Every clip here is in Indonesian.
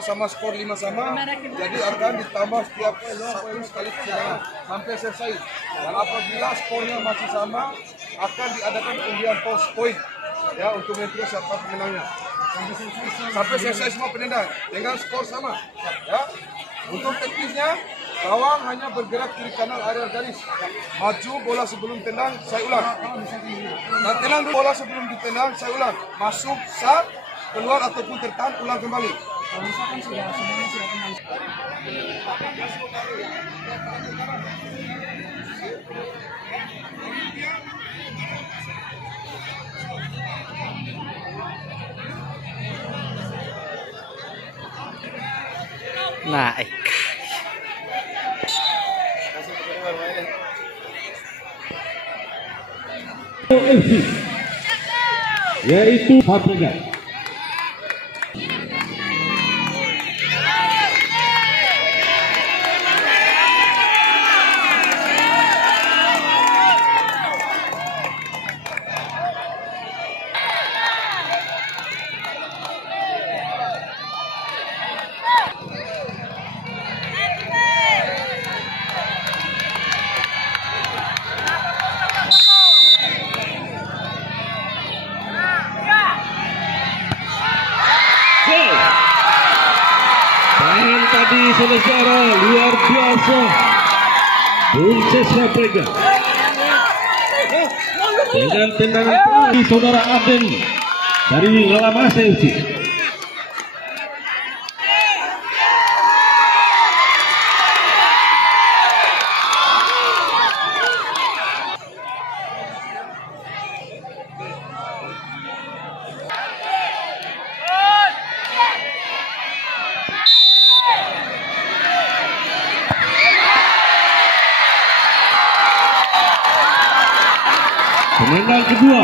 sama-sama skor 5 sama, jadi akan ditambah setiap 1 sekali kesenangan sampai selesai. Dan apabila skornya masih sama, akan diadakan undian poin ya untuk menentukan siapa pemenangnya. Sampai selesai semua penendang dengan skor sama. Ya. Untuk teknisnya, gawang hanya bergerak kiri kanan area garis. Maju bola sebelum tendang, saya ulang. Dan tendang bola sebelum ditendang, saya ulang. Masuk, sah, keluar ataupun tertahan, ulang kembali. Kalau misalkan semuanya sudah tenang. Naik. Yaitu Paprika. Tahan tadi saudara, luar biasa. Princess Paprika. Dengan tendangan penalti saudara Aden dari Lalamase FC. Penendang kedua.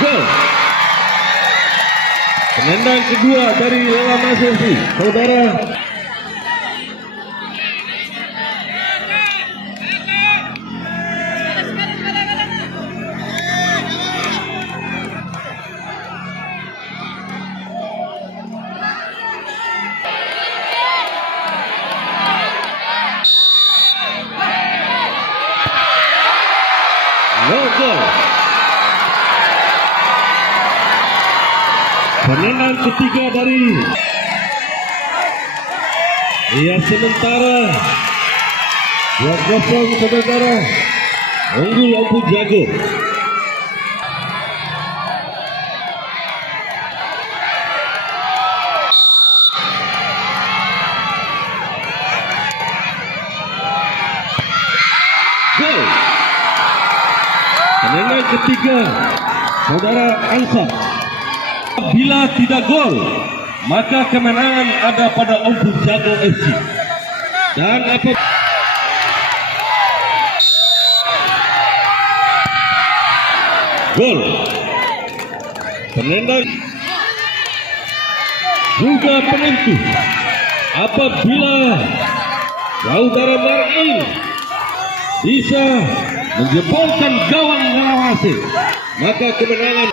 Gol. Penendang kedua dari Lalamase FC, saudara. Gol. Penendang ketiga dari sementara 2-0 saudara, unggul Lampu Jago. Gol. Penendang ketiga saudara Ansar. Bila tidak gol, maka kemenangan ada pada Lampu Jago FC. Dan apa gol. Penendang juga penentu. Apabila saudara Mar'in bisa menjebolkan gawang Lalamase, maka kemenangan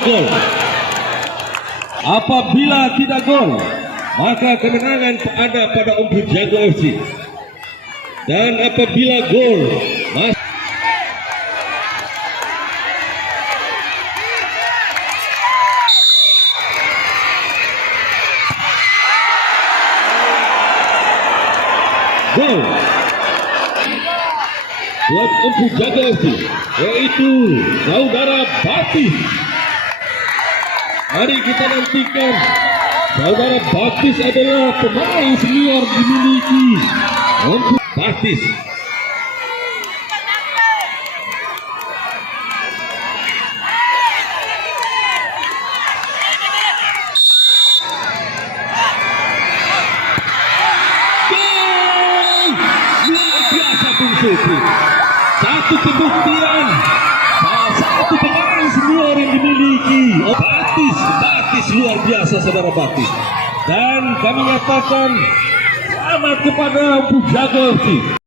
gol. Apabila tidak gol, maka kemenangan ada pada Lampu Jago FC. Dan apabila gol, gol buat Lampu Jago FC, yaitu saudara Baptis. Mari kita nantikan. Saudara Baptis adalah pemain senior dimiliki Lampu Baptis. FC. Satu pembuktian, salah satu pemain senior yang dimiliki Batis luar biasa saudara Batis. Dan kami nyatakan selamat kepada Ompu Jago FC.